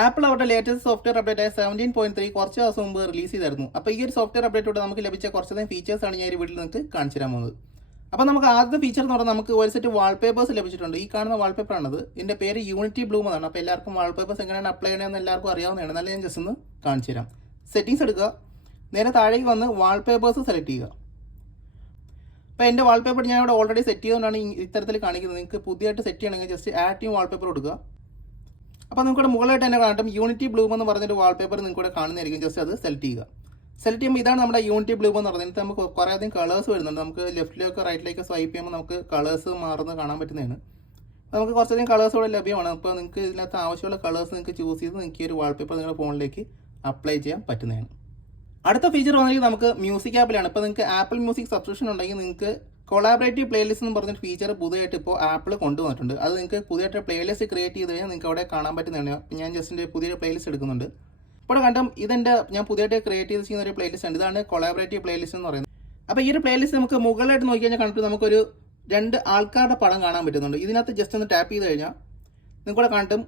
Apple അവരുടെ latest software update ആയ 17.3 കുറച്ച് ദിവസം മുമ്പ് റിലീസ് ചെയ്തായിരുന്നു. അപ്പോൾ ഈ ഒരു സോഫ്റ്റ്വെയർ അപ്ഡേറ്റോടെ നമുക്ക് ലഭിച്ച കുറച്ചധികം ഫീച്ചേഴ്സാണ് ഞാൻ ഈ വീഡിയോയിൽ നിങ്ങൾക്ക് കാണിച്ചു തരാൻ പോകുന്നത്. അപ്പോൾ നമുക്ക് ആദ്യത്തെ ഫീച്ചർ എന്ന് പറഞ്ഞാൽ നമുക്ക് ഒരു സെറ്റ് വാൾപേപ്പേഴ്സ് ലഭിച്ചിട്ടുണ്ട്. ഈ കാണുന്ന വാൾപേപ്പർ ആണത്. ഇതിൻ്റെ പേര് യൂണിറ്റി ബ്ലൂം എന്നാണ്. അപ്പോൾ എല്ലാവർക്കും വാൾപേപ്പേഴ്സ് എങ്ങനെയാണ് അപ്ലൈ ചെയ്യണമെന്ന് എല്ലാവർക്കും അറിയാവുന്നതാണ്. എന്നാലും ഞാൻ ജസ്റ്റ് ഒന്ന് കാണിച്ചു തരാം. സെറ്റിങ്സ് എടുക്കുക, നേരെ താഴേക്ക് വന്ന് വാൾപേപ്പേഴ്സ് സെലക്ട് ചെയ്യുക. അപ്പോൾ എൻ്റെ വാൾപേപ്പർ ഞാൻ ഇവിടെ ഓൾറെഡി സെറ്റ് ചെയ്തുകൊണ്ടാണ് ഇത്തരത്തിൽ കാണിക്കുന്നത്. നിങ്ങൾക്ക് പുതിയതായിട്ട് സെറ്റ് ചെയ്യണമെങ്കിൽ ജസ്റ്റ് ആഡ് ന്യൂ വാൾപേപ്പർ കൊടുക്കുക. അപ്പോൾ നിങ്ങൾക്ക് മുകളിലായിട്ട് തന്നെ കാണും യൂണിറ്റി ബ്ലൂം എന്ന് പറഞ്ഞൊരു വാൾപേപ്പർ നിങ്ങൾക്ക് കാണുന്നതായിരിക്കും. ജസ്റ്റ് അത് സെലക്ട് ചെയ്യുക. സെലക്ട് ചെയ്യുമ്പോൾ ഇതാണ് നമ്മുടെ യൂണിറ്റി ബ്ലൂം എന്ന് പറഞ്ഞിട്ട് നമുക്ക് കുറേ അധികം കളേഴ്സ് വരുന്നുണ്ട്. നമുക്ക് ലെഫ്റ്റിലേക്കോ റൈറ്റിലേക്കോ സ്വൈപ്പ് ചെയ്യുമ്പോൾ നമുക്ക് കളേഴ്സ് മാറുന്നത് കാണാൻ പറ്റുന്നതാണ്. നമുക്ക് കുറച്ചധികം കളേഴ്സ് ഇവിടെ ലഭ്യമാണ്. അപ്പോൾ നിങ്ങൾക്ക് ഇതിനകത്ത് ആവശ്യമുള്ള കളേഴ്സ് നിങ്ങൾക്ക് ചൂസ് ചെയ്ത് നിങ്ങൾക്ക് ഈ ഒരു വാൾപേപ്പർ നിങ്ങളുടെ ഫോണിലേക്ക് അപ്ലൈ ചെയ്യാൻ പറ്റുന്നതാണ്. അടുത്ത ഫീച്ചർ വന്നിട്ട് നമുക്ക് മ്യൂസിക് ആപ്പിലാണ്. ഇപ്പോൾ നിങ്ങൾക്ക് ആപ്പിൾ മ്യൂസിക് സബ്സ്ക്രിപ്ഷൻ ഉണ്ടെങ്കിൽ നിങ്ങൾക്ക് കൊളാബറേറ്റീവ് പ്ലേലിസ്റ്റ് എന്ന് പറഞ്ഞൊരു ഫീച്ചർ പുതിയതായിട്ട് ഇപ്പോൾ ആപ്പിൾ കൊണ്ടുവന്നിട്ടുണ്ട്. അത് നിങ്ങൾക്ക് പുതിയതായിട്ട് പ്ലേലിസ്റ്റ് ക്രിയേറ്റ് ചെയ്ത് കഴിഞ്ഞാൽ നിങ്ങൾക്ക് അവിടെ കാണാൻ പറ്റുന്നതാണ്. ഞാൻ ജസ്റ്റ് പുതിയൊരു പ്ലേലിസ്റ്റ് എടുക്കുന്നുണ്ട്. ഇപ്പോൾ കണ്ടും ഇതെൻ്റെ ഞാൻ പുതിയതായിട്ട് ക്രിയേറ്റ് ചെയ്ത് ചെയ്യുന്ന ഒരു പ്ലേലിസ്റ്റ് ഉണ്ട്. ഇതാണ് കൊളാബറേറ്റീവ് പ്ലേലിസ്റ്റ് എന്ന് പറയുന്നത്. അപ്പോൾ ഈ ഒരു പ്ലേലിസ്റ്റ് നമുക്ക് മുകളിലായിട്ട് നോക്കി കഴിഞ്ഞാൽ കണ്ടിട്ട് നമുക്കൊരു 2 ആൾക്കാരുടെ പടം കാണാൻ പറ്റുന്നുണ്ട്. ഇതിനകത്ത് ജസ്റ്റ് ഒന്ന് ടാപ്പ് ചെയ്ത് കഴിഞ്ഞാൽ നിങ്ങൾക്കൂടെ കണ്ടും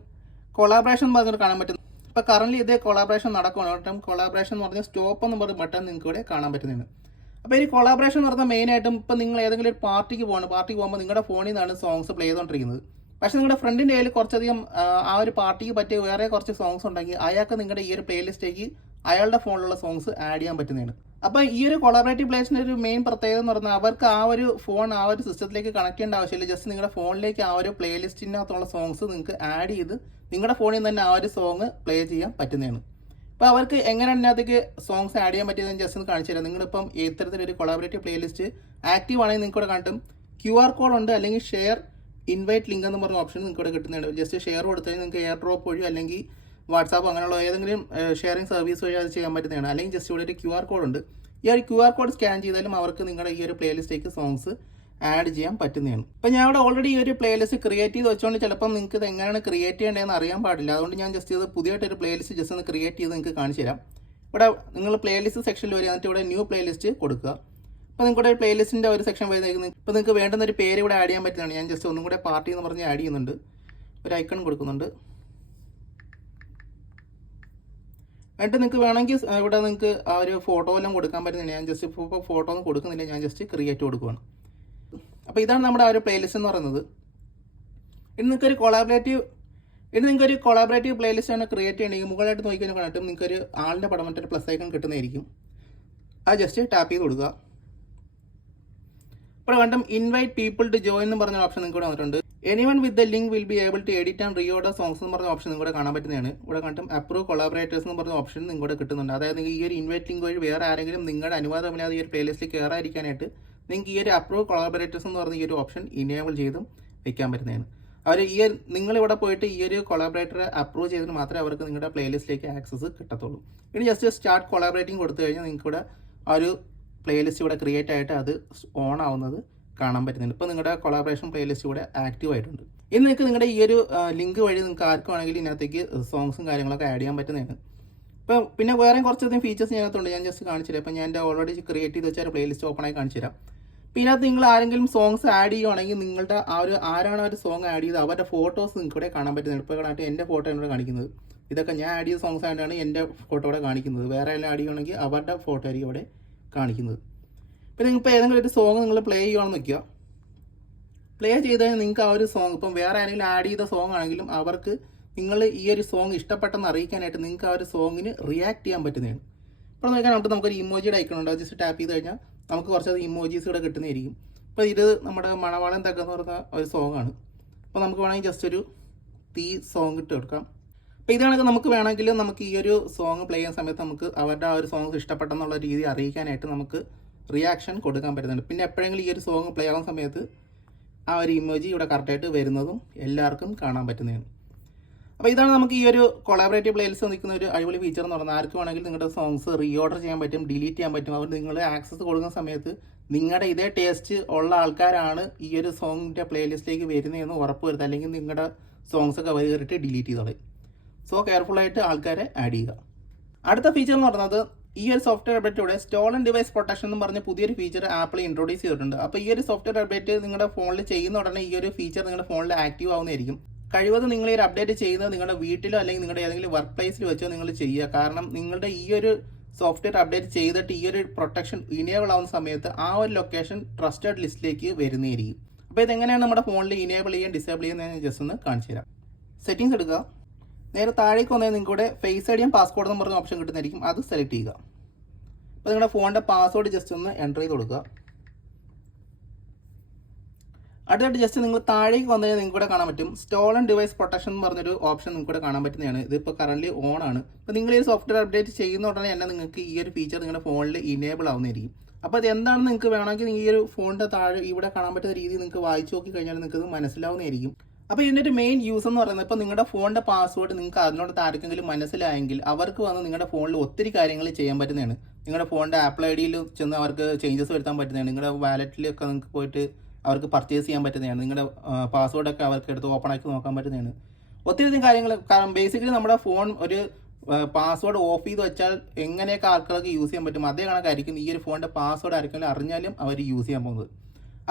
കൊളാബറേഷൻ എന്ന് പറഞ്ഞിട്ട് കാണാൻ പറ്റും. ഇപ്പോൾ കറന്റ് ഇതേ കൊളാബറേഷൻ നടക്കുകയാണ്. കൊളാബറേഷൻ എന്ന് പറഞ്ഞാൽ സ്റ്റോപ്പ് എന്ന് പറഞ്ഞ ബട്ടൺ നിങ്ങൾക്ക് ഇവിടെ കാണാൻ പറ്റുന്നതാണ്. അപ്പോൾ ഈ കൊളാബറേഷൻ എന്ന് പറഞ്ഞാൽ മെയിനായിട്ടും ഇപ്പോൾ നിങ്ങൾ ഏതെങ്കിലും ഒരു പാർട്ടിക്ക് പോകുമ്പോൾ നിങ്ങളുടെ ഫോണിൽ നിന്നാണ് സോങ്സ് പ്ലേ ചെയ്തുകൊണ്ടിരിക്കുന്നത്. പക്ഷേ നിങ്ങളുടെ ഫ്രണ്ടിൻ്റെ കയ്യിൽ കുറച്ചധികം ആ ഒരു പാർട്ടിക്ക് പറ്റിയ വേറെ കുറച്ച് സോങ്സ് ഉണ്ടെങ്കിൽ അയാൾക്ക് നിങ്ങളുടെ ഈ ഒരു പ്ലേലിസ്റ്റിലേക്ക് അയാളുടെ ഫോണിലുള്ള സോങ്സ് ആഡ് ചെയ്യാൻ പറ്റുന്നതാണ്. അപ്പോൾ ഈ ഒരു കൊളാബറേറ്റീവ് പ്ലേസിൻ്റെ ഒരു മെയിൻ പ്രത്യേകത എന്ന് പറഞ്ഞാൽ അവർക്ക് ആ ഒരു ഫോൺ ആ ഒരു സിസ്റ്റത്തിലേക്ക് കണക്ട് ചെയ്യേണ്ട ആവശ്യമില്ല. ജസ്റ്റ് നിങ്ങളുടെ ഫോണിലേക്ക് ആ ഒരു പ്ലേലിസ്റ്റിനകത്തുള്ള സോങ്സ് നിങ്ങൾക്ക് ആഡ് ചെയ്ത് നിങ്ങളുടെ ഫോണിൽ നിന്ന് തന്നെ ആ ഒരു സോങ് പ്ലേ ചെയ്യാൻ പറ്റുന്നതാണ്. അപ്പോൾ അവർക്ക് എങ്ങനെയാണ് ഇതിനകത്തേക്ക് സോങ്സ് ആഡ് ചെയ്യാൻ പറ്റിയതെന്ന് ജസ്റ്റ് ഒന്ന് കാണിച്ചു തരാം. നിങ്ങളിപ്പം ഇത്തരത്തിലൊരു കൊളാബറേറ്റീവ് പ്ലേലിസ്റ്റ് ആക്റ്റീവ് ആണെങ്കിൽ നിങ്ങൾക്ക് ഇവിടെ കണ്ടും QR കോഡ് ഉണ്ട്, അല്ലെങ്കിൽ ഷെയർ ഇൻവൈറ്റ് ലിങ്ക് എന്ന് പറഞ്ഞ ഓപ്ഷൻ നിങ്ങൾക്ക് ഇവിടെ കിട്ടുന്നുണ്ട്. ജസ്റ്റ് ഷെയർ കൊടുത്തു കഴിഞ്ഞാൽ നിങ്ങൾക്ക് എയർ ഡ്രോപ്പ് വഴി അല്ലെങ്കിൽ വാട്സാപ്പ് അങ്ങനെയുള്ള ഏതെങ്കിലും ഷെയറിംഗ് സർവീസ് വഴി അത് ചെയ്യാൻ പറ്റുന്നതാണ്. അല്ലെങ്കിൽ ജസ്റ്റ് ഇവിടെ ഒരു QR കോഡ് ഉണ്ട്. ഈ ഒരു QR കോഡ് സ്കാൻ ചെയ്താലും അവർക്ക് നിങ്ങളുടെ ഈ ഒരു പ്ലേലിസ്റ്റിലേക്ക് സോങ്സ് ആഡ് ചെയ്യാൻ പറ്റുന്നതാണ്. ഇപ്പോൾ ഞാൻ ഇവിടെ ഓൾറെഡി ഈ ഒരു പ്ലേലിസ്റ്റ് ക്രിയേറ്റ് ചെയ്ത് വെച്ചുകൊണ്ട് ചിലപ്പം നിങ്ങൾക്ക് ഇത് എങ്ങനെയാണ് ക്രിയേറ്റ് ചെയ്യേണ്ടതെന്ന് അറിയാൻ പാടില്ല. അതുകൊണ്ട് ഞാൻ ജസ്റ്റ് ഇത് പുതിയതായിട്ടൊരു പ്ലേലിസ്റ്റ് ജസ്റ്റ് ഒന്ന് ക്രിയേറ്റ് ചെയ്ത് നിങ്ങൾക്ക് കാണിച്ചു തരാം. ഇവിടെ നിങ്ങൾ പ്ലേലിസ്റ്റ് സെക്ഷനിൽ വരിക, എന്നിട്ട് ഇവിടെ ന്യൂ പ്ലേലിസ്റ്റ് കൊടുക്കുക. അപ്പോൾ നിങ്ങളുടെ പ്ലേലിസ്റ്റിൻ്റെ ഒരു സെക്ഷൻ വരുന്നതായിരിക്കും. ഇപ്പോൾ നിങ്ങൾക്ക് വേണ്ടുന്ന ഒരു പേര് ഇവിടെ ആഡ് ചെയ്യാൻ പറ്റുന്നതാണ്. ഞാൻ ജസ്റ്റ് ഒന്നും കൂടെ പാർട്ടി എന്ന് പറഞ്ഞ് ആഡ് ചെയ്യുന്നുണ്ട്. ഒരു ഐക്കൺ കൊടുക്കുന്നുണ്ട്. എന്നിട്ട് നിങ്ങൾക്ക് വേണമെങ്കിൽ ഇവിടെ നിങ്ങൾക്ക് ആ ഒരു ഫോട്ടോ എല്ലാം കൊടുക്കാൻ പറ്റുന്നില്ല. ഞാൻ ജസ്റ്റ് ഇപ്പോൾ ഫോട്ടോ ഒന്നും കൊടുക്കുന്നില്ല, ഞാൻ ജസ്റ്റ് ക്രിയേറ്റ് കൊടുക്കുകയാണ്. അപ്പോൾ ഇതാണ് നമ്മുടെ ആ ഒരു പ്ലേലിസ്റ്റ് എന്ന് പറയുന്നത്. ഇനി നിങ്ങൾക്കൊരു കൊളാബറേറ്റീവ് പ്ലേലിസ്റ്റ് ആണ് ക്രിയേറ്റ് ചെയ്യണമെങ്കിൽ മുകളിലായിട്ട് നോക്കിക്കഴിഞ്ഞാൽ കണ്ടിട്ട് നിങ്ങൾക്കൊരു ആളിൻ്റെ പടം മറ്റൊരു പ്ലസ് ഐക്കൺ കിട്ടുന്നതായിരിക്കും. അത് ജസ്റ്റ് ടാപ്പ് ചെയ്ത് കൊടുക്കുക. ഇപ്പോൾ കണ്ടും ഇൻവൈറ്റ് പീപ്പിൾ ടു ജോയിൻ എന്ന് പറഞ്ഞ ഓപ്ഷൻ നിങ്ങൾക്ക് വന്നിട്ടുണ്ട്. Anyone with the link will be able to edit and reorder songs എന്ന് പറഞ്ഞ ഓപ്ഷൻ നിങ്ങളുടെ കാണാൻ പറ്റുന്നതാണ്. ഇവിടെ കണ്ടും അപ്രൂവ് കൊളാബറേറ്റേഴ്സ് എന്ന് പറഞ്ഞ ഓപ്ഷൻ നിങ്ങളുടെ കിട്ടുന്നുണ്ട്. അതായത് ഈ ഒരു ഇൻവൈറ്റ് ലിങ്ക് വഴി വേറെ ആരെങ്കിലും നിങ്ങളുടെ അനുവാദമില്ലാതെ ഈ ഒരു പ്ലേലിസ്റ്റിൽ കയറാതിരിക്കാനായിട്ട് നിങ്ങൾക്ക് ഈ ഒരു അപ്രൂവ് കൊളാബറേറ്റേഴ്സ് എന്ന് പറഞ്ഞ ഈ ഒരു ഓപ്ഷൻ ഇനേബിൾ ചെയ്തും വെക്കാൻ പറ്റുന്നതാണ്. അവർ നിങ്ങളിവിടെ പോയിട്ട് ഈ ഒരു കൊളാബറേറ്ററെ അപ്രൂവ് ചെയ്തിട്ട് മാത്രമേ അവർക്ക് നിങ്ങളുടെ പ്ലേലിസ്റ്റിലേക്ക് ആക്സസ് കിട്ടത്തുള്ളൂ. ഇനി ജസ്റ്റ് സ്റ്റാർട്ട് കൊളാബറേറ്റിംഗ് കൊടുത്തു കഴിഞ്ഞാൽ നിങ്ങൾക്ക് ഇവിടെ ആ ഒരു പ്ലേലിസ്റ്റ് ഇവിടെ ക്രിയേറ്റ് ആയിട്ട് അത് ഓൺ ആവുന്നത് കാണാൻ പറ്റുന്നുണ്ട്. ഇപ്പോൾ നിങ്ങളുടെ കൊളാബറേഷൻ പ്ലേലിസ്റ്റ് ഇവിടെ ആക്റ്റീവ് ആയിട്ടുണ്ട്. ഇനി നിങ്ങൾക്ക് നിങ്ങളുടെ ഈ ഒരു ലിങ്ക് വഴി നിങ്ങൾക്ക് ആർക്കും ആണെങ്കിലും ഇതിനകത്തേക്ക് സോങ്സും കാര്യങ്ങളൊക്കെ ആഡ് ചെയ്യാൻ പറ്റുന്നതാണ്. ഇപ്പോൾ പിന്നെ വേറെ കുറച്ചധികം ഫീച്ചേഴ്സ് ഇതിനകത്തുണ്ട്. ഞാൻ ജസ്റ്റ് കാണിച്ചു തരാം. ഇപ്പോൾ ഞാൻ എൻ്റെ ഓൾറെഡി ക്രിയേറ്റ് ചെയ്ത് വെച്ചാൽ പ്ലേലിസ്റ്റ് ഓപ്പൺ ആയി കാണിച്ചു തരാം. പിന്നെ ഇതിനകത്ത് നിങ്ങൾ ആരെങ്കിലും സോങ്സ് ആഡ് ചെയ്യുകയാണെങ്കിൽ നിങ്ങളുടെ ആ ഒരു ആരാണ് ആ ഒരു സോങ് ആഡ് ചെയ്ത് അവരുടെ ഫോട്ടോസ് നിങ്ങൾക്ക് ഇവിടെ കാണാൻ പറ്റുന്നുണ്ട്. ഇപ്പോൾ കണ്ടിട്ട് എൻ്റെ ഫോട്ടോ ഇവിടെ കാണിക്കുന്നത്. ഇതൊക്കെ ഞാൻ ആഡ് ചെയ്ത സോങ്സ് ആയിട്ടാണ് എൻ്റെ ഫോട്ടോ ഇവിടെ കാണിക്കുന്നത്. വേറെ എല്ലാം ആഡ് ചെയ്യുകയാണെങ്കിൽ അവരുടെ ഫോട്ടോ ആയിരിക്കും ഇവിടെ കാണിക്കുന്നത്. ഇപ്പോൾ നിങ്ങളിപ്പോൾ ഏതെങ്കിലും ഒരു സോങ് നിങ്ങൾ പ്ലേ ചെയ്യുകയാണെന്ന് വയ്ക്കുക. പ്ലേ ചെയ്ത് കഴിഞ്ഞാൽ നിങ്ങൾക്ക് ആ ഒരു സോങ് ഇപ്പം വേറെ ആരെങ്കിലും ആഡ് ചെയ്ത സോങ് ആണെങ്കിലും അവർക്ക് നിങ്ങൾ ഈ ഒരു സോങ് ഇഷ്ടപ്പെട്ടെന്ന് അറിയിക്കാനായിട്ട് നിങ്ങൾക്ക് ആ ഒരു സോങ്ങിന് റിയാക്ട് ചെയ്യാൻ പറ്റുന്നതാണ്. ഇപ്പോൾ നോക്കാൻ നമുക്കൊരു ഇമോജിയുടെ ഐക്കൺ ഉണ്ട്. ജസ്റ്റ് ടാപ്പ് ചെയ്ത് കഴിഞ്ഞാൽ നമുക്ക് കുറച്ചത് ഇമോജീസ് ഇവിടെ കിട്ടുന്നതായിരിക്കും. ഇപ്പോൾ ഇത് നമ്മുടെ മണവാളൻ തക്ക എന്ന് പറഞ്ഞ ഒരു സോങ്ങാണ്. അപ്പോൾ നമുക്ക് വേണമെങ്കിൽ ജസ്റ്റ് ഒരു തീ സോങ് ഇട്ട് കൊടുക്കാം. അപ്പോൾ ഇതാണെങ്കിൽ നമുക്ക് വേണമെങ്കിൽ നമുക്ക് ഈ ഒരു സോങ് പ്ലേ ചെയ്യുന്ന സമയത്ത് നമുക്ക് അവരുടെ ആ ഒരു സോങ്സ് ഇഷ്ടപ്പെട്ടെന്നുള്ള രീതി അറിയിക്കാനായിട്ട് നമുക്ക് റിയാക്ഷൻ കൊടുക്കാൻ പറ്റുന്നുണ്ട്. പിന്നെ എപ്പോഴെങ്കിലും ഈ ഒരു സോങ് പ്ലേ ആവുന്ന സമയത്ത് ആ ഒരു ഇമോജി ഇവിടെ കറക്റ്റായിട്ട് വരുന്നതും എല്ലാവർക്കും കാണാൻ പറ്റുന്നതാണ്. അപ്പോൾ ഇതാണ് നമുക്ക് ഈ ഒരു കൊളാബറേറ്റീവ് പ്ലേലിസ്റ്റ് നിൽക്കുന്ന ഒരു അടിപൊളി ഫീച്ചർ എന്ന് പറയുന്നത്. ആർക്ക് വേണമെങ്കിൽ നിങ്ങളുടെ സോങ്സ് റീഓർഡർ ചെയ്യാൻ പറ്റും, ഡിലീറ്റ് ചെയ്യാൻ പറ്റും. അവർ നിങ്ങൾ ആക്സസ് കൊടുക്കുന്ന സമയത്ത് നിങ്ങളുടെ ഇതേ ടേസ്റ്റ് ഉള്ള ആൾക്കാരാണ് ഈ ഒരു സോങ്ങിൻ്റെ പ്ലേലിസ്റ്റിലേക്ക് വരുന്നതെന്ന് ഉറപ്പ് വരുത്തുക. അല്ലെങ്കിൽ നിങ്ങളുടെ സോങ്സ് ഒക്കെ കയറിയിട്ട് ഡിലീറ്റ് ചെയ്ത് കളയും. സോ കെയർഫുള്ളായിട്ട് ആൾക്കാരെ ആഡ് ചെയ്യുക. അടുത്ത ഫീച്ചർ എന്ന് പറയുന്നത് ഈ ഒരു സോഫ്റ്റ്വെയർ അപ്ഡേറ്റോടെ സ്റ്റോളൻ ഡിവൈസ് പ്രൊട്ടക്ഷൻ എന്ന് പറഞ്ഞ പുതിയൊരു ഫീച്ചർ ആപ്പിൾ ഇൻട്രൊഡ്യൂസ് ചെയ്തിട്ടുണ്ട്. അപ്പോൾ ഈ ഒരു സോഫ്റ്റ്വെയർ അപ്ഡേറ്റ് നിങ്ങളുടെ ഫോണിൽ ചെയ്യുന്ന ഉടനെ ഈ ഒരു ഫീച്ചർ നിങ്ങളുടെ ഫോണിൽ ആക്റ്റീവ് ആവുന്നതായിരിക്കും. കഴിവതും നിങ്ങൾ ഈ ഒരു അപ്ഡേറ്റ് ചെയ്യുന്നത് നിങ്ങളുടെ വീട്ടിലോ അല്ലെങ്കിൽ നിങ്ങളുടെ ഏതെങ്കിലും വർക്ക് പ്ലേസിൽ വെച്ചോ നിങ്ങൾ ചെയ്യുക. കാരണം നിങ്ങളുടെ ഈ ഒരു സോഫ്റ്റ്വെയർ അപ്ഡേറ്റ് ചെയ്തിട്ട് ഈ ഒരു പ്രൊട്ടക്ഷൻ ഇനേബിൾ ആവുന്ന സമയത്ത് ആ ഒരു ലൊക്കേഷൻ ട്രസ്റ്റഡ് ലിസ്റ്റിലേക്ക് വരുന്നതായിരിക്കും. അപ്പോൾ ഇതെങ്ങനെയാണ് നമ്മുടെ ഫോണിൽ ഇനേബിൾ ചെയ്യാൻ ഡിസേബിൾ ചെയ്യുന്നത് ജസ്റ്റ് ഒന്ന് കാണിച്ചു തരാം. സെറ്റിംഗ്സ് എടുക്കുക. നേരെ താഴേക്ക് വന്നാൽ നിങ്ങളുടെ ഫേസ് ഐഡിയും പാസ്വേഡ് എന്ന് പറഞ്ഞ ഓപ്ഷൻ കിട്ടുന്നതായിരിക്കും. അത് സെലക്ട് ചെയ്യുക. അപ്പോൾ നിങ്ങളുടെ ഫോണിൻ്റെ പാസ്വേഡ് ജസ്റ്റ് ഒന്ന് എൻ്റർ ചെയ്ത് കൊടുക്കുക. അടുത്തായിട്ട് ജസ്റ്റ് നിങ്ങൾ താഴേക്ക് വന്നു കഴിഞ്ഞാൽ നിങ്ങൾക്ക് ഇവിടെ കാണാൻ പറ്റും സ്റ്റോളൻ ഡിവൈസ് പ്രൊട്ടക്ഷൻ എന്ന് പറഞ്ഞൊരു ഓപ്ഷൻ നിങ്ങൾക്ക് ഇവിടെ കാണാൻ പറ്റുന്നതാണ്. ഇതിപ്പോൾ കറന്റ് ഓൺ ആണ്. അപ്പോൾ നിങ്ങൾ ഈ സോഫ്റ്റ്വെയർ അപ്ഡേറ്റ് ചെയ്യുന്ന ഉടനെ തന്നെ നിങ്ങൾക്ക് ഈ ഒരു ഫീച്ചർ നിങ്ങളുടെ ഫോണിൽ ഇനേബിൾ ആവുന്നതായിരിക്കും. അപ്പോൾ അത് എന്താണെന്ന് നിങ്ങൾക്ക് വേണമെങ്കിൽ ഈ ഒരു ഫോണിൻ്റെ താഴെ ഇവിടെ കാണാൻ പറ്റുന്ന രീതി നിങ്ങൾക്ക് വായിച്ചു നോക്കി കഴിഞ്ഞാൽ നിങ്ങൾക്ക് മനസ്സിലാവുന്നതായിരിക്കും. അപ്പോൾ ഇതിൻ്റെ ഒരു മെയിൻ യൂസ് എന്ന് പറയുന്നത് ഇപ്പോൾ നിങ്ങളുടെ ഫോണിൻ്റെ പാസ്വേഡ് നിങ്ങൾക്ക് അതിനോട് ആർക്കെങ്കിലും മനസ്സിലായെങ്കിൽ അവർക്ക് വന്ന് നിങ്ങളുടെ ഫോണിൽ ഒത്തിരി കാര്യങ്ങൾ ചെയ്യാൻ പറ്റുന്നതാണ്. നിങ്ങളുടെ ഫോണിൻ്റെ ആപ്പിൾ ഐ ഡിയിൽ ചെന്ന് അവർക്ക് ചേഞ്ചസ് വരുത്താൻ പറ്റുന്നതാണ്. നിങ്ങളുടെ വാലറ്റിലൊക്കെ നിങ്ങൾക്ക് പോയിട്ട് അവർക്ക് പർച്ചേസ് ചെയ്യാൻ പറ്റുന്നതാണ്. നിങ്ങളുടെ പാസ്വേഡൊക്കെ അവർക്ക് എടുത്ത് ഓപ്പൺ ആക്കി നോക്കാൻ പറ്റുന്നതാണ്. ഒത്തിരി അധികം കാര്യങ്ങൾ. കാരണം ബേസിക്കലി നമ്മുടെ ഫോൺ ഒരു പാസ്വേഡ് ഓഫ് ചെയ്ത് വെച്ചാൽ എങ്ങനെയൊക്കെ ആൾക്കാർക്ക് യൂസ് ചെയ്യാൻ പറ്റും അതേ കണക്കായിരിക്കും ഈ ഒരു ഫോണിൻ്റെ പാസ്വേഡ് ആർക്കെങ്കിലും അറിഞ്ഞാലും അവർ യൂസ് ചെയ്യാൻ പോകുന്നത്.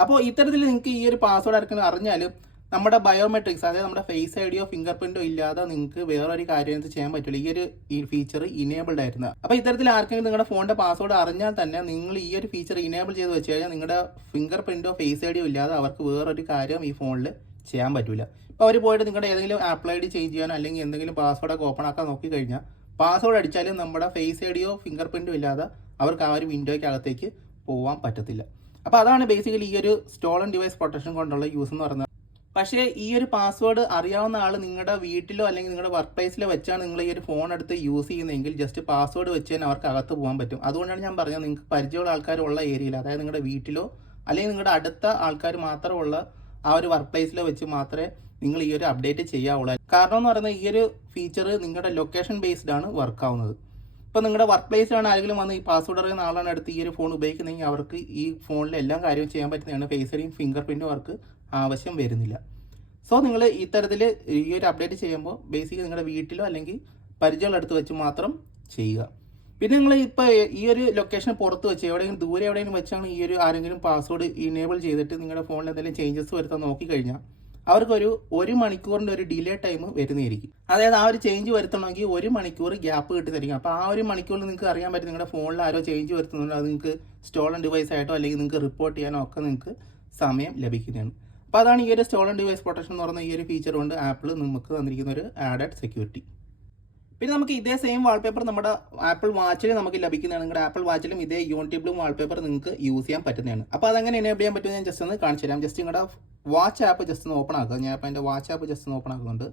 അപ്പോൾ ഇത്തരത്തിൽ നിങ്ങൾക്ക് ഈ ഒരു പാസ്വേഡ് ആർക്കെങ്കിലും അറിഞ്ഞാലും നമ്മുടെ ബയോമെട്രിക്സ്, അതായത് നമ്മുടെ ഫേസ് ഐഡിയോ ഫിംഗർ പ്രിന്റോ ഇല്ലാതെ നിങ്ങൾക്ക് വേറൊരു കാര്യം ചെയ്യാൻ പറ്റില്ല. ഈ ഫീച്ചർ ഇനേബിൾഡ് ആയിരുന്നു. അപ്പോൾ ഇത്തരത്തിൽ ആർക്കെങ്കിലും നിങ്ങളുടെ ഫോണിന്റെ പാസ്വേഡ് അറിഞ്ഞാൽ തന്നെ നിങ്ങൾ ഈ ഒരു ഫീച്ചർ ഇനേബിൾ ചെയ്ത് വെച്ച് കഴിഞ്ഞാൽ നിങ്ങളുടെ ഫിംഗർ പ്രിന്റോ ഫേസ് ഐഡിയോ ഇല്ലാതെ അവർക്ക് വേറൊരു കാര്യം ഈ ഫോണിൽ ചെയ്യാൻ പറ്റില്ല. ഇപ്പോൾ അവർ പോയിട്ട് നിങ്ങളുടെ ഏതെങ്കിലും ആപ്പിൾ ഐ ഡി ചേഞ്ച് ചെയ്യാനോ അല്ലെങ്കിൽ എന്തെങ്കിലും പാസ്വേഡൊക്കെ ഓപ്പൺ ആക്കാൻ നോക്കി കഴിഞ്ഞാൽ പാസ്വേഡ് അടിച്ചാലും നമ്മുടെ ഫേസ് ഐഡിയോ ഫിംഗർ പ്രിന്റോ ഇല്ലാതെ അവർക്ക് ആ ഒരു വിൻഡോയ്ക്ക് അകത്തേക്ക് പോകാൻ പറ്റത്തില്ല. അപ്പോൾ അതാണ് ബേസിക്കലി ഈ ഒരു സ്റ്റോളൻ ഡിവൈസ് പ്രൊട്ടക്ഷൻ കൊണ്ടുള്ള യൂസ് എന്ന് പറയുന്നത്. പക്ഷേ ഈ ഒരു പാസ്വേഡ് അറിയാവുന്ന ആൾ നിങ്ങളുടെ വീട്ടിലോ അല്ലെങ്കിൽ നിങ്ങളുടെ വർക്ക് പ്ലേസിലോ വെച്ചാണ് നിങ്ങൾ ഈ ഒരു ഫോൺ എടുത്ത് യൂസ് ചെയ്യുന്നതെങ്കിൽ ജസ്റ്റ് പാസ്വേഡ് വെച്ച് തന്നെ അവർക്ക് അകത്ത് പോകാൻ പറ്റും. അതുകൊണ്ടാണ് ഞാൻ പറഞ്ഞത് നിങ്ങൾക്ക് പരിചയമുള്ള ആൾക്കാരുള്ള ഏരിയയിൽ, അതായത് നിങ്ങളുടെ വീട്ടിലോ അല്ലെങ്കിൽ നിങ്ങളുടെ അടുത്ത ആൾക്കാർ മാത്രമുള്ള ആ ഒരു വർക്ക് പ്ലേസിലോ വെച്ച് മാത്രമേ നിങ്ങൾ ഈ ഒരു അപ്ഡേറ്റ് ചെയ്യാവുള്ളൂ. കാരണം എന്ന് പറയുന്നത് ഈ ഒരു ഫീച്ചർ നിങ്ങളുടെ ലൊക്കേഷൻ ബേസ്ഡ് ആണ് വർക്ക് ആവുന്നത്. ഇപ്പോൾ നിങ്ങളുടെ വർക്ക് പ്ലേസിലാണ് ആരെങ്കിലും വന്ന് ഈ പാസ്വേഡ് അറിയുന്ന ആളാണ് എടുത്ത് ഈ ഒരു ഫോൺ ഉപയോഗിക്കുന്നതെങ്കിൽ അവർക്ക് ഈ ഫോണിൽ എല്ലാ കാര്യവും ചെയ്യാൻ പറ്റുന്നതാണ്. ഫേസ് ഐഡിയും ഫിംഗർ പ്രിന്റും അവർക്ക് ആവശ്യം വരുന്നില്ല. സോ നിങ്ങൾ ഇത്തരത്തിൽ ഈ ഒരു അപ്ഡേറ്റ് ചെയ്യുമ്പോൾ ബേസിക്കലി നിങ്ങളുടെ വീട്ടിലോ അല്ലെങ്കിൽ പരിചയമുള്ള അടുത്ത് വെച്ച് മാത്രം ചെയ്യുക. പിന്നെ നിങ്ങൾ ഇപ്പോൾ ഈ ഒരു ലൊക്കേഷന് പുറത്ത് വെച്ച് എവിടെയെങ്കിലും ദൂരെ എവിടെയെങ്കിലും വെച്ചാണ് ഈ ഒരു ആരെങ്കിലും പാസ്വേഡ് ഇനേബിൾ ചെയ്തിട്ട് നിങ്ങളുടെ ഫോണിൽ എന്തെങ്കിലും ചേഞ്ചസ് വരുത്താൻ നോക്കിക്കഴിഞ്ഞാൽ അവർക്കൊരു 1 മണിക്കൂറിൻ്റെ ഒരു ഡിലേ ടൈം വരുന്നതായിരിക്കും. അതായത് ആ ഒരു ചേഞ്ച് വരുത്തണമെങ്കിൽ 1 മണിക്കൂർ ഗ്യാപ്പ് കിട്ടുന്നതായിരിക്കും. അപ്പോൾ ആ 1 മണിക്കൂറിൽ നിങ്ങൾക്ക് അറിയാൻ പറ്റും നിങ്ങളുടെ ഫോണിൽ ആരോ ചേഞ്ച് വരുത്തുന്നുണ്ടോ, അത് നിങ്ങൾക്ക് സ്റ്റോളൻ ഡിവൈസ് ആയിട്ടോ അല്ലെങ്കിൽ നിങ്ങൾക്ക് റിപ്പോർട്ട് ചെയ്യാനോ ഒക്കെ നിങ്ങൾക്ക് സമയം ലഭിക്കുന്നതാണ്. അപ്പോൾ അതാണ് ഈ ഒരു സ്റ്റോളൻ ഡിവൈസ് പ്രൊട്ടക്ഷൻ എന്ന് പറയുന്ന ഈ ഒരു ഫീച്ചർ കൊണ്ട് ആപ്പിൾ നമുക്ക് തന്നിരിക്കുന്ന ഒരു ആഡഡ് സെക്യൂരിറ്റി. പിന്നെ നമുക്ക് ഇതേ സെയിം വാൾപേപ്പർ നമ്മുടെ ആപ്പിൾ വാച്ചിൽ നമുക്ക് ലഭിക്കുന്നതാണ്. നിങ്ങളുടെ ആപ്പിൾ വാച്ചിലും ഇതേ യൂണിറ്റി ബ്ലൂം വാൾപേപ്പർ നിങ്ങൾക്ക് യൂസ് ചെയ്യാൻ പറ്റുന്നതാണ്. അപ്പോൾ അതെങ്ങനെ എനേബിൾ ചെയ്യാൻ പറ്റുമെന്ന് ഞാൻ ജസ്റ്റ് ഒന്ന് കാണിച്ചു തരാം. ജസ്റ്റ് നിങ്ങളുടെ വാച്ച് ആപ്പ് ജസ്റ്റ് ഒന്ന് ഓപ്പൺ ആക്കുക. ഞാൻ അപ്പോൾ എൻ്റെ വാച്ച് ആപ്പ് ജസ്റ്റ് ഒന്ന് ഓപ്പൺ ആക്കുന്നുണ്ട്.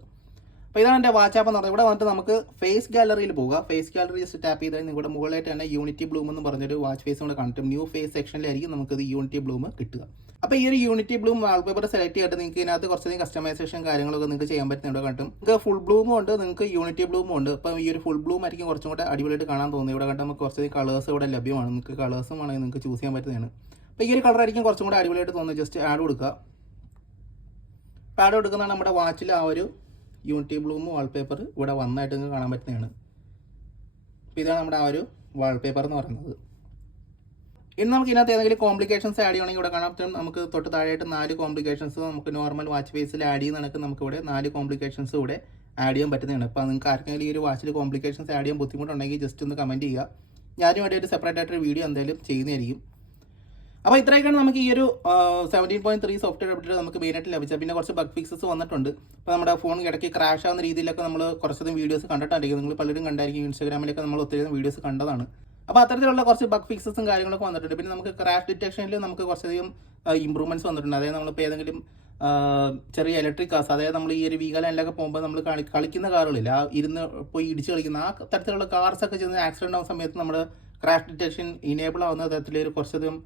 അപ്പോൾ ഇതാണ് എൻ്റെ വാച്ച് ആപ്പ് എന്ന് പറഞ്ഞാൽ ഇവിടെ വന്നിട്ട് നമുക്ക് ഫേസ് ഗാലറിയിൽ പോവുക. ഫേസ് ഗാലറി ജസ്റ്റ് ടാപ്പ് ചെയ്താൽ നിങ്ങളുടെ മുകളിലായിട്ട് തന്നെ യൂണിറ്റി ബ്ലൂം എന്ന് പറഞ്ഞൊരു വാച്ച് ഫേസ് കൂടെ കണ്ടിട്ടും ന്യൂ ഫേസ് സെക്ഷനിലായിരിക്കും നമുക്കത് യൂണിറ്റി ബ്ലൂം കിട്ടുക. അപ്പോൾ ഈ ഒരു യൂണിറ്റി ബ്ലൂം വാൾപേപ്പർ സെലക്ട് ചെയ്തിട്ട് നിങ്ങൾക്ക് ഇതിനകത്ത് കുറച്ചധികം കസ്റ്റമൈസേഷൻ കാര്യങ്ങളൊക്കെ നിങ്ങൾക്ക് ചെയ്യാൻ പറ്റുന്നുണ്ട് കണ്ടും. നിങ്ങൾക്ക് ഫുൾ ബ്ലൂമും ഉണ്ട്, നിങ്ങൾക്ക് യൂണിറ്റി ബ്ലൂമും ഉണ്ട്. അപ്പോൾ ഈ ഒരു ഫുൾ ബ്ലൂം ആയിരിക്കും കുറച്ചും കൂടെ അടിപൊളിയായിട്ട് കാണാൻ തോന്നുന്നത്. ഇവിടെ കണ്ട് നമുക്ക് കുറച്ചധികം കളേഴ്സ് ഇവിടെ ലഭ്യമാണ്. നിങ്ങൾക്ക് കളേഴ്സും ആണെങ്കിൽ നിങ്ങൾക്ക് ചൂസ് ചെയ്യാൻ പറ്റുന്നതാണ്. അപ്പോൾ ഈ ഒരു കളർ ആയിരിക്കും കുറച്ചും കൂടെ അടിപൊളിയായിട്ട് തോന്നുന്നത്. ജസ്റ്റ് ആഡ് കൊടുക്കുക. ആഡ് കൊടുക്കുന്നതാണ് നമ്മുടെ വാച്ചിൽ ആ ഒരു യൂണിറ്റി ബ്ലൂം വാൾപേപ്പർ ഇവിടെ വന്നായിട്ട് നിങ്ങൾക്ക് കാണാൻ പറ്റുന്നതാണ്. അപ്പോൾ ഇതാണ് നമ്മുടെ ആ ഒരു വാൾപേപ്പർ എന്ന് പറയുന്നത്. ഇനി നമുക്ക് ഇതിനകത്ത് ഏതെങ്കിലും കോംപ്ലിക്കേഷൻസ് ആഡ് ചെയ്യണമെങ്കിൽ ഇവിടെ കാണാൻ പറ്റും. നമുക്ക് തൊട്ട് താഴെയായിട്ട് 4 കോംപ്ലിക്കേഷൻസ് നമുക്ക് നോർമൽ വാച്ച് ഫേസിൽ ആഡ് ചെയ്യുന്ന കണക്ക് നമുക്ക് ഇവിടെ 4 കോംപ്ലിക്കേഷൻസ് ഇവിടെ ആഡ് ചെയ്യാൻ പറ്റുന്നതാണ്. അപ്പോൾ നിങ്ങൾക്ക് ആർക്കെങ്കിലും ഈ ഒരു വാച്ചിൽ കോംപ്ലിക്കേഷൻസ് ആഡ് ചെയ്യാൻ ബുദ്ധിമുട്ടുണ്ടെങ്കിൽ ജസ്റ്റ് ഒന്ന് കമൻറ്റ് ചെയ്യുക. ഞാനും ഇവിടെ ഒരു സെപ്പറേറ്റ് ആയിട്ടൊരു വീഡിയോ എന്തായാലും ചെയ്യുന്നതായിരിക്കും. അപ്പോൾ ഇത്രയൊക്കെയാണ് നമുക്ക് ഈ ഒരു 17.3 സോഫ്റ്റ്വെയർ അപ്ഡേറ്റ് നമുക്ക് മെയിനായിട്ട് ലഭിച്ചത്. പിന്നെ കുറച്ച് ബഗ് ഫിക്സസ് വന്നിട്ടുണ്ട്. അപ്പോൾ നമ്മുടെ ഫോൺ ഇടയ്ക്ക് ക്രാഷ് ആവുന്ന രീതിയിലൊക്കെ നമ്മൾ കുറച്ചധികം വീഡിയോസ് കണ്ടിട്ടായിരിക്കും. നിങ്ങൾ പലരും കണ്ടായിരിക്കും, ഇൻസ്റ്റാഗ്രാമിലൊക്കെ നമ്മൾ ഒത്തിരി വീഡിയോസ് കണ്ടതാണ്. അപ്പോൾ അത്തരത്തിലുള്ള കുറച്ച് ബഗ് ഫിക്സസും കാര്യങ്ങളൊക്കെ വന്നിട്ടുണ്ട്. പിന്നെ നമുക്ക് ക്രാഷ് ഡിറ്റക്ഷനിൽ നമുക്ക് കുറച്ചധികം ഇമ്പ്രൂവ്മെൻറ്റ്സ് വന്നിട്ടുണ്ട്. അതായത് നമ്മളിപ്പോൾ ഏതെങ്കിലും ചെറിയ ഇലക്ട്രിക് കാർസ്, അതായത് നമ്മൾ ഈ ഒരു വീഗാലൻഡിലൊക്കെ പോകുമ്പോൾ നമ്മൾ കളിക്കുന്ന കാറുകളില്ല, ഇരുന്ന് പോയി ഇടിച്ച് കളിക്കുന്ന ആ തരത്തിലുള്ള കാർസൊക്കെ ചെന്ന് ആക്സിഡൻറ്റ് ആവുന്ന സമയത്ത് നമ്മുടെ ക്രാഷ് ഡിറ്റക്ഷൻ ഇനേബിൾ ആവുന്ന തരത്തിലൊരു കുറച്ചധികം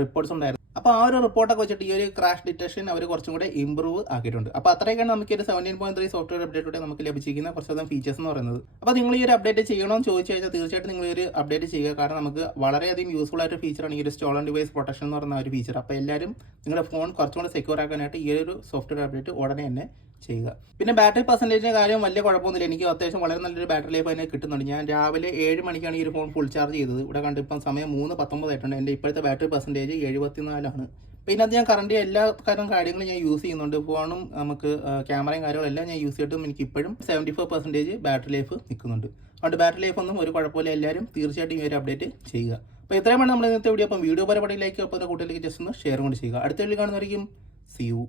റിപ്പോർട്ട്സ് ഉണ്ടായിരുന്നു. അപ്പോൾ ആ ഒരു റിപ്പോർട്ടൊക്കെ വെച്ചിട്ട് ഈ ഒരു ക്രാഷ് ഡിറ്റക്ഷൻ അവർ കുറച്ചും കൂടെ ഇമ്പ്രൂവ് ആക്കിയിട്ടുണ്ട്. അപ്പോൾ അത്രയൊക്കെയാണ് നമുക്ക് ഒരു 17.3 സോഫ്റ്റ്വെയർ അപ്ഡേറ്റോടെ നമുക്ക് ലഭിച്ചിരിക്കുന്ന കുറച്ചധികം ഫീച്ചേഴ്സ് എന്ന് പറയുന്നത്. അപ്പോൾ നിങ്ങൾ ഈ ഒരു അപ്ഡേറ്റ് ചെയ്യണമെന്ന് ചോദിച്ചു കഴിഞ്ഞാൽ തീർച്ചയായിട്ടും നിങ്ങൾ ഈ ഒരു അപ്ഡേറ്റ് ചെയ്യുക. കാരണം നമുക്ക് വളരെയധികം യൂസ്ഫുൾ ആയിട്ട് ഫീച്ചറാണ് ഈ ഒരു സ്റ്റോളൻ ഡിവൈസ് പ്രൊട്ടക്ഷൻ എന്ന് പറയുന്ന ഒരു ഫീച്ചർ. അപ്പോൾ എല്ലാവരും നിങ്ങളുടെ ഫോൺ കുറച്ചും കൂടെ സെക്യൂർ ആക്കാനായിട്ട് ഈ ഒരു സോഫ്റ്റ്വെയർ അപ്ഡേറ്റ് ഉടനെ തന്നെ ചെയ്യുക. പിന്നെ ബാറ്ററി പെർസെൻറ്റേജിൻ്റെ കാര്യം വലിയ കുഴപ്പമൊന്നുമില്ല. എനിക്ക് അത്യാവശ്യം വളരെ നല്ലൊരു ബാറ്ററി ലൈഫ് അതിനെ കിട്ടുന്നുണ്ട്. ഞാൻ രാവിലെ 7 മണിക്കാണ് ഈ ഒരു ഫോൺ ഫുൾ ചാർജ് ചെയ്തത്. ഇവിടെ കണ്ടിപ്പം സമയം 3:19 ആയിട്ടുണ്ട്. എൻ്റെ ഇപ്പോഴത്തെ ബാറ്ററി പെർസെൻറ്റേജ് 74 ആണ്. അപ്പോൾ ഇതിനകത്ത് ഞാൻ കറണ്ട് എല്ലാ കാര്യങ്ങളും ഞാൻ യൂസ് ചെയ്യുന്നുണ്ട്. ഫോണും നമുക്ക് ക്യാമറയും കാര്യങ്ങളെല്ലാം ഞാൻ യൂസ് ചെയ്തിട്ടും എനിക്ക് ഇപ്പോഴും 74% ബാറ്ററി ലൈഫ് നിൽക്കുന്നുണ്ട്. അതുകൊണ്ട് ബാറ്ററി ലൈഫ് ഒന്നും ഒരു കുഴപ്പമില്ല. എല്ലാവരും തീർച്ചയായിട്ടും ഈ ഒരു അപ്ഡേറ്റ് ചെയ്യുക. അപ്പോൾ ഇത്രയുമാണ് നമ്മൾ ഇന്നത്തെ വീഡിയോ. അപ്പം വീഡിയോ പരപടിയിലേക്ക് ഒപ്പം കൂട്ടിലേക്ക് ജസ്റ്റ് ഒന്ന് ഷെയർ കൊണ്ട് ചെയ്യുക. അടുത്ത വീഡിയോ കാണുന്നവരിക്കും സി യു.